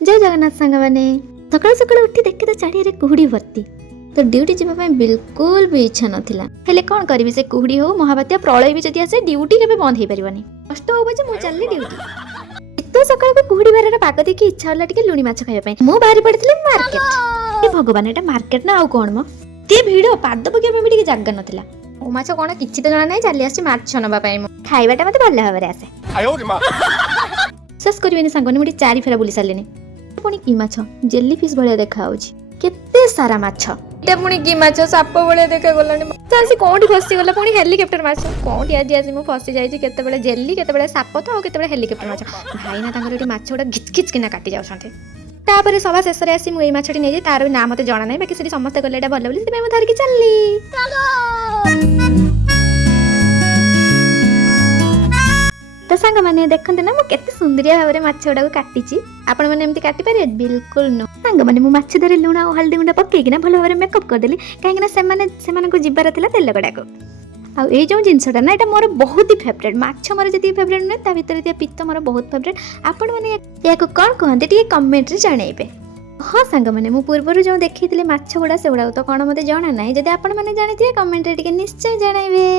जय जगन्नाथ सांग मैंने सकाल सकाल उठी देखे तो चारिया कुहुड़ी भर्ती तो ड्यूटी जावाई बिल्कुल भी इच्छा नाला हेले कौन करी से कुहुड़ी हो महाबात्या प्रलय भी जदि आसे ड्यूटी के बंद हो पारनी कष्ट हो मु चलनी ड्यूटी तो सकाल को कुहुड़ी बार पाग देखी इच्छा होला टिके लुणी माछ खाइबा पई मु बाहरी पड़िथिले मार्केट ए भगवान एटा मार्केट ना आउ कोन म ते भीड़ पाद पके पे टिके जागा नथिला ओ माछ कोन किछि तो जाना नै चली आसी माछ नबा पई खाइबाटा मते भल भाबरे आसे आयो रे मां सस करिवेनी सांगने मुटी चारि फेरा बुली सालेनी पुणी कि माछ जेली फिश भलिया देखा होछि केते सारा माछ एटा पुणी कि माछ साप भलिया देखा गलानी चासी कोठी फसी गला पुणी हेलिकॉप्टर माछ कोठी आदि आसी मु फसी जाई छि केते बेले जेली केते बेले साप तो और केते बेले हेलिकॉप्टर माछ भाई ना तांकर एटी माछ उडा घिच घिच किना काटी जाउ छथि तापरे सभा शेष रे आसी मु ए माछटी नै जे तार ना मते जणा नै बाकी सेठी समस्त गले एटा भल बोली से मैं धर के चलली तो सांग मैंने देखते ना मुझे सुंदरिया भाव में माछ गुड़ा काटी आपण मैंने एमती काटी पारे बिल्कुल नो सांग मैंने मु माछ धरे लुण और हल्दी गुंडा पकईकिना भल भाव मेकअप करदेली कहीं जीवार था तेल गुड़ाक आई जो जिनसटा ना यहाँ मोर बहुत ही फेवरेट माछ मोर जी फेवरेट नुहे ता भर पित्त मोर बहुत फेवरेट आपण मैंने या कौन कहते टे कमेंट रे जनइबे हाँ सांग मैंने मु पूर्व जो देखी माछ गुड़ा से गुड़ा तो कौन मत जाना ना जब आपण मैंने जानी कमेंट रे निश्चय जनइबे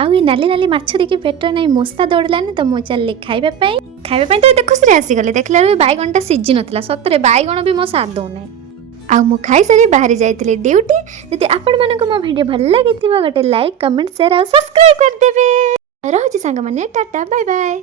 आउ ये नाली नाली माछ देखी पेट ना मशा दौड़लानी तो मुझे चल खाइबा तो एत खुशी आसीगले देखला बैगणटा सीझी नाला सतरे बैगण भी मो साथ दौना आउ मु खाई सारी बाहरी जाइए ड्यूटी जदि आपण मानक मो वीडियो भल लगी गोटे लाइक कमेंट शेयर और सब्सक्राइब कर देबे। रहूची सांग माने टाटा बाय बाय।